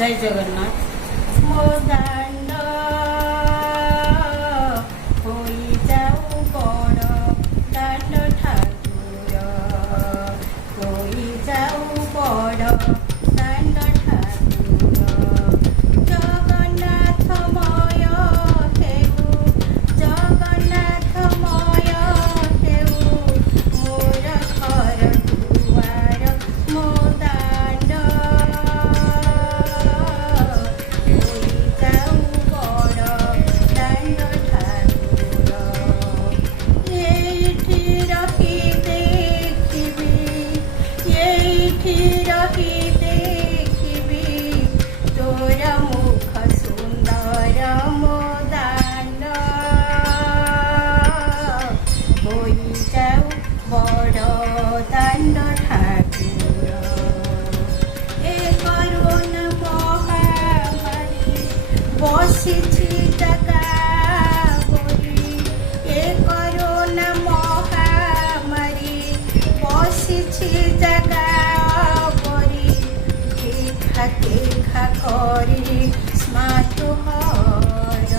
जय जगन्नाथ। मो दांड होई जाऊ बड़ दांड ठाकुर होई जाऊ बड़ दांड ठाकुर जगन्नाथमय हेउ जगन्नाथमय हेउ मोर घर दुआर मो दांड होई जाऊ बड़ दांड ठाकुर एइठी रही देखिबी एइठी रही देखिबी तोर मुख सुंदर मो दांड होई जाऊ बड़ दांड ठाकुर ए करुण महामारी बसिछि जगा बरी ए करुण महामारी बसिछि जगा बरी देखा देखा करी स्मातुहर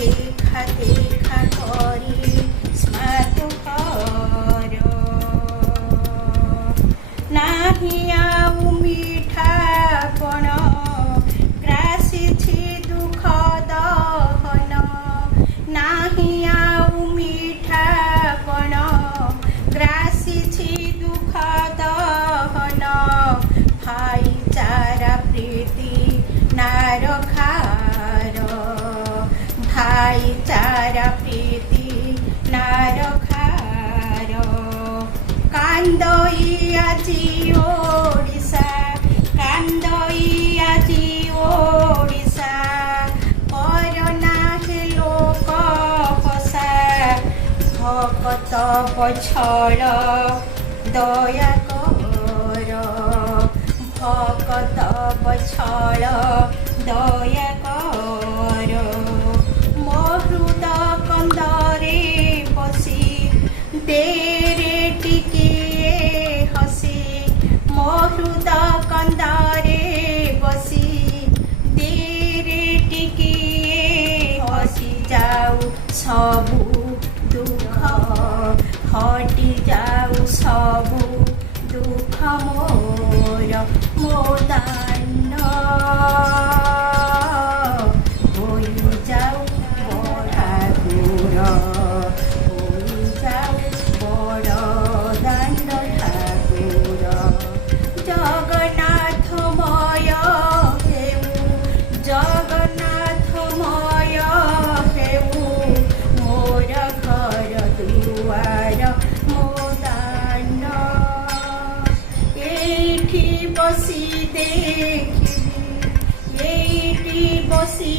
देखा देखा करी स्मातुहर नाही आउ मिठापण ग्रासिछि दुःख दहन नाही आउ मिठापण ग्रासिछि दुःख दहन भाईचारा प्रीति नारखार भाईचारा प्रीति नारखार कांदई आजी ओडिशा कांदई आजी ओडिशा करना हे लोक हसा भकत पछड़ दया कर भकत पछड़ दया कर मो हृद कंदरे बसी तेरे टिके हसी मो हृद कंदरे बसी तेरे टिके हसी जाऊ सबु दुख हटि जाऊ सबु दुख मोर मो दांड होई जाऊ बड़ ठाकुर होई जाऊ बड़ दांड ठाकुर जगन्नाथमय हेउ जगन्नाथमय हेउ मोर घर दुआर मो दांड एइठी बसी देखिबी एइठी बसी